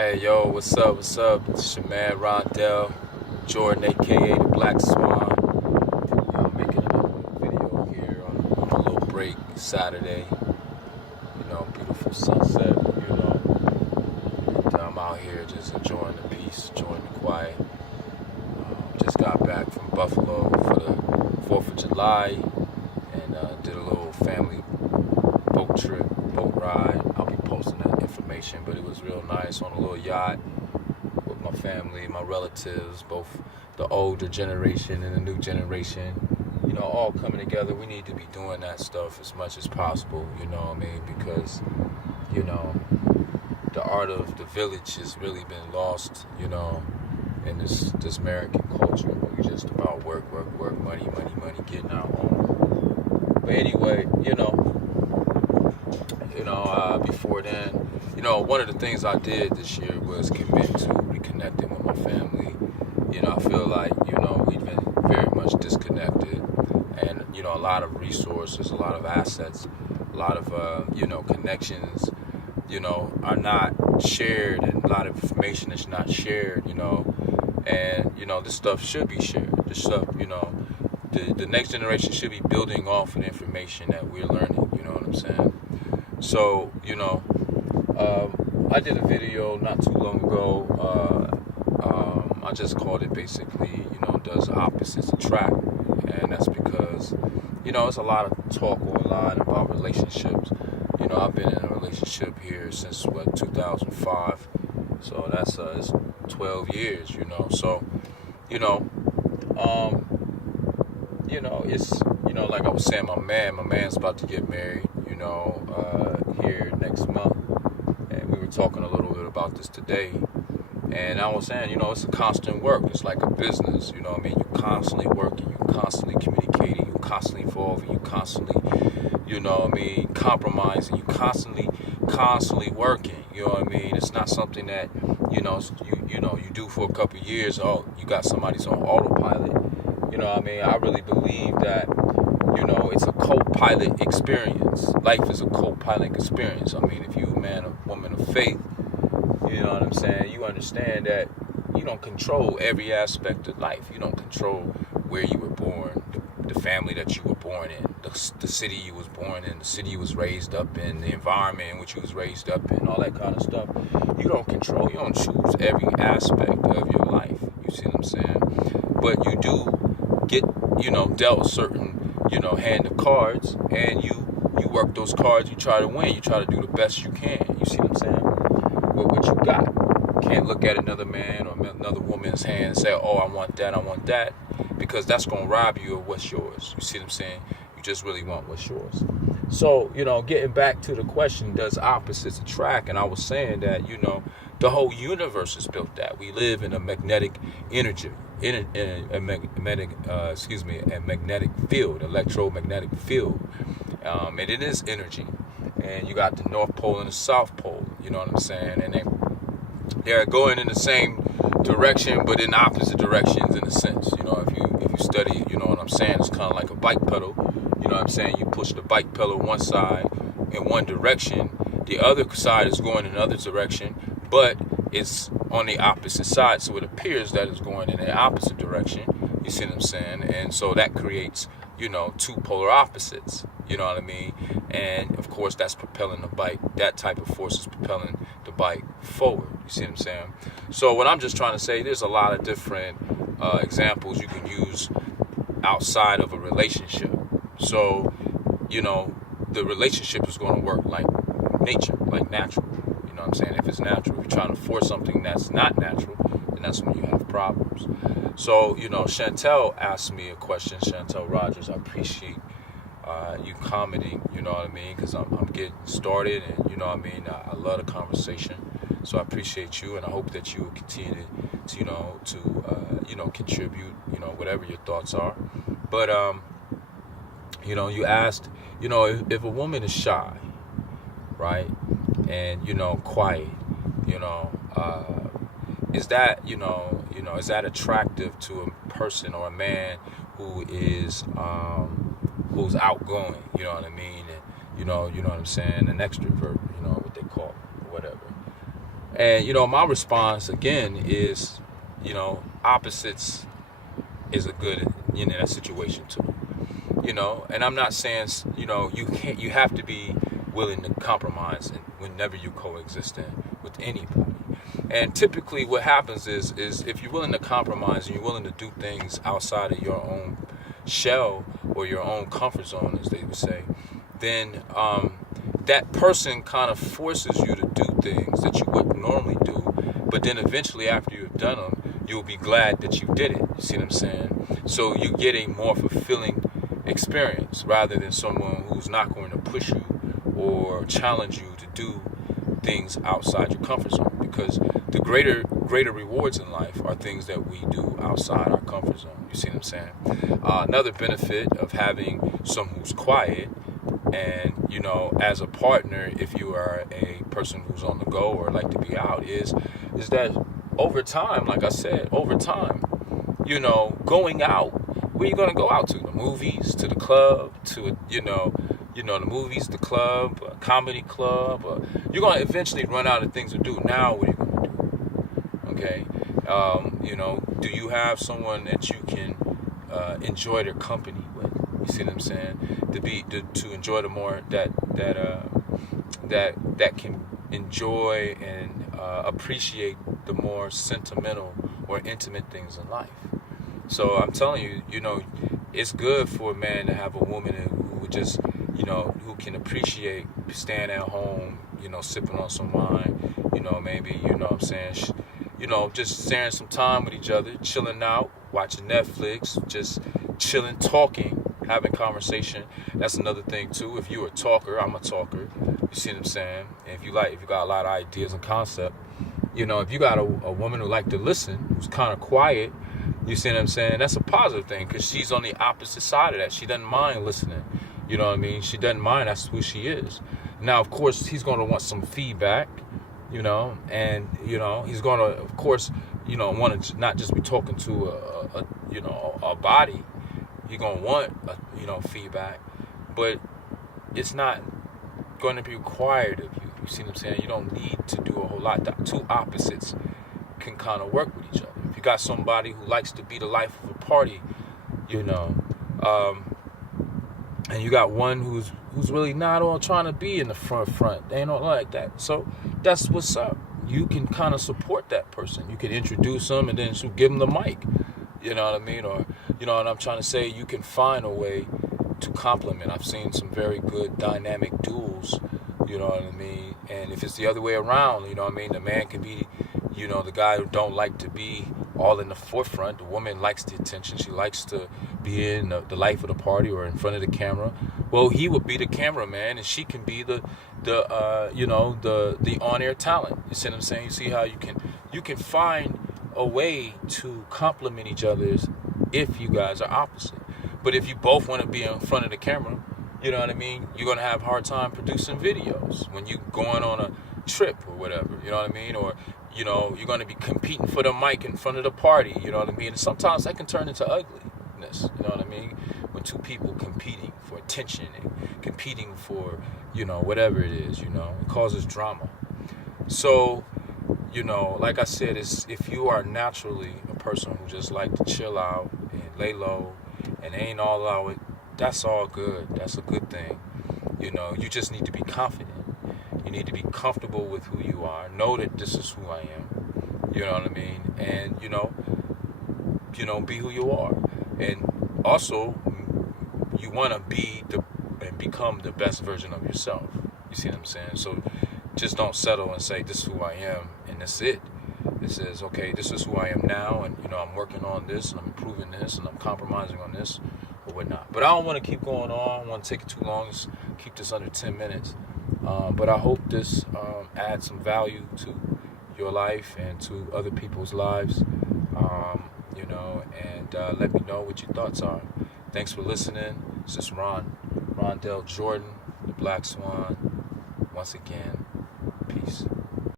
Hey yo, what's up? What's up? It's your man Rondell Jordan, aka the Black Swan. I'm making another video here on my little break Saturday. Beautiful sunset. And I'm out here just enjoying the peace, enjoying the quiet. Just got back from Buffalo for the 4th of July and did a little family boat trip, boat ride. I'll be posting that information, but it was real nice on a little yacht with my family, my relatives, both the older generation and the new generation, all coming together. We need to be doing that stuff as much as possible, because, the art of the village has really been lost, in this American culture where we just about work, money, getting our own. But anyway, before then, one of the things I did this year was commit to reconnecting with my family. I feel like, we've been very much disconnected, and, a lot of resources, a lot of assets, a lot of, connections, are not shared, and a lot of information is not shared, and, this stuff should be shared. This stuff, the next generation should be building off of the information that we're learning, you know what I'm saying? So, I did a video not too long ago. I just called it basically, does opposites attract? And that's because, it's a lot of talk online about relationships. I've been in a relationship here since 2005. So that's it's 12 years, So, it's like I was saying, my man's about to get married, here next month, and we were talking a little bit about this today. And I was saying, it's a constant work. It's like a business, You're constantly working, you're constantly communicating, you're constantly evolving, you're constantly, compromising, you constantly working, It's not something that, you do for a couple of years. Oh, you got somebody's on autopilot. I really believe that, it's a co-pilot experience. Life is a co-pilot experience. If you're a man or woman of faith, you know what I'm saying? You understand that you don't control every aspect of life. You don't control where you were born, the family that you were born in, the city you was born in, the city you was raised up in, the environment in which you was raised up in, all that kind of stuff. You don't choose every aspect of your life. You see what I'm saying? But you do get, dealt certain, hand of cards, and you work those cards, you try to win, you try to do the best you can. You see what I'm saying? But what you got, you can't look at another man or another woman's hand and say, oh, I want that, because that's going to rob you of what's yours. You see what I'm saying? You just really want what's yours. So, getting back to the question, does opposites attract? And I was saying that, the whole universe is built that. We live in a magnetic energy, a magnetic field, electromagnetic field. And it is energy. And you got the North Pole and the South Pole, you know what I'm saying? And they're going in the same direction, but in opposite directions in a sense. If you study, you know what I'm saying? It's kind of like a bike pedal. You know what I'm saying? You push the bike pedal one side in one direction, the other side is going in another direction, but it's on the opposite side, so it appears that it's going in the opposite direction. You see what I'm saying? And so that creates, two polar opposites. You know what I mean? And of course, that's propelling the bike. That type of force is propelling the bike forward. You see what I'm saying? So what I'm just trying to say, there's a lot of different examples you can use outside of a relationship. So, the relationship is going to work like nature, like natural. You know what I'm saying? If it's natural, if you're trying to force something that's not natural, then that's when you have problems. So, Shantal asked me a question, Shantal Rogers. I appreciate you commenting, you know what I mean? Because I'm getting started, and, you know what I mean? I love the conversation. So I appreciate you, and I hope that you will continue to contribute, whatever your thoughts are. But, you asked, if a woman is shy, right, and, quiet, is that, is that attractive to a person or a man who is, who's outgoing, you know what I mean, and, you know what I'm saying, an extrovert, what they call it, or whatever. And, my response again is, opposites is a good in that situation too. And I'm not saying, you have to be willing to compromise whenever you coexisting with anybody. And typically what happens is if you're willing to compromise and you're willing to do things outside of your own shell or your own comfort zone, as they would say, then that person kind of forces you to do things that you wouldn't normally do. But then eventually after you've done them, you'll be glad that you did it. You see what I'm saying? So you get a more fulfilling experience rather than someone who's not going to push you or challenge you to do things outside your comfort zone, because the greater rewards in life are things that we do outside our comfort zone. You see what I'm saying? Another benefit of having someone who's quiet, and as a partner, if you are a person who's on the go or like to be out, is that over time, like I said, going out, where you gonna go out to? The movies, to the club, to the movies, the club, a comedy club. You're gonna eventually run out of things to do. Now, what are you gonna do? Okay, do you have someone that you can enjoy their company with? You see what I'm saying? To enjoy the more that can enjoy and appreciate the more sentimental or intimate things in life. So I'm telling you, it's good for a man to have a woman who would just, who can appreciate staying at home, sipping on some wine, maybe, what I'm saying, just sharing some time with each other, chilling out, watching Netflix, just chilling, talking, having conversation. That's another thing too. If you're a talker, I'm a talker. You see what I'm saying? And if you got a lot of ideas and concept, if you got a woman who like to listen, who's kind of quiet, you see what I'm saying? That's a positive thing, because she's on the opposite side of that. She doesn't mind listening. You know what I mean? She doesn't mind. That's who she is. Now, of course, he's going to want some feedback, and, he's going to, of course, want to not just be talking to a body. He's going to want, feedback, but it's not going to be required of you. You see what I'm saying? You don't need to do a whole lot. The two opposites can kind of work with each other. If you got somebody who likes to be the life of a party, and you got one who's really not all trying to be in the front. They ain't all like that. So that's what's up. You can kind of support that person. You can introduce them and then give them the mic. You know what I mean? Or, what I'm trying to say, you can find a way to complement. I've seen some very good dynamic duels, you know what I mean? And if it's the other way around, the man can be, the guy who don't like to be all in the forefront. The woman likes the attention. She likes to be in the life of the party or in front of the camera. Well, he would be the cameraman, and she can be the on-air talent. You see what I'm saying? You see how you can find a way to complement each other if you guys are opposite. But if you both want to be in front of the camera, you know what I mean, you're going to have a hard time producing videos when you're going on a trip or whatever, you know what I mean? Or, you're going to be competing for the mic in front of the party, you know what I mean? And sometimes that can turn into ugliness, you know what I mean? When two people competing for attention and competing for, whatever it is, it causes drama. So, like I said, if you are naturally a person who just like to chill out and lay low and ain't all out, that's all good. That's a good thing. You just need to be confident. You need to be comfortable with who you are. Know that this is who I am. You know what I mean? And, be who you are. And also, you want to be and become the best version of yourself. You see what I'm saying? So just don't settle and say, this is who I am, and that's it. It says, okay, this is who I am now, and, I'm working on this, and I'm improving this, and I'm compromising on this, or whatnot. But I don't want to keep going on. I don't want to take it too long. Just keep this under 10 minutes. But I hope this adds some value to your life and to other people's lives, and let me know what your thoughts are. Thanks for listening. This is Rondell Jordan, the Black Swan. Once again, peace.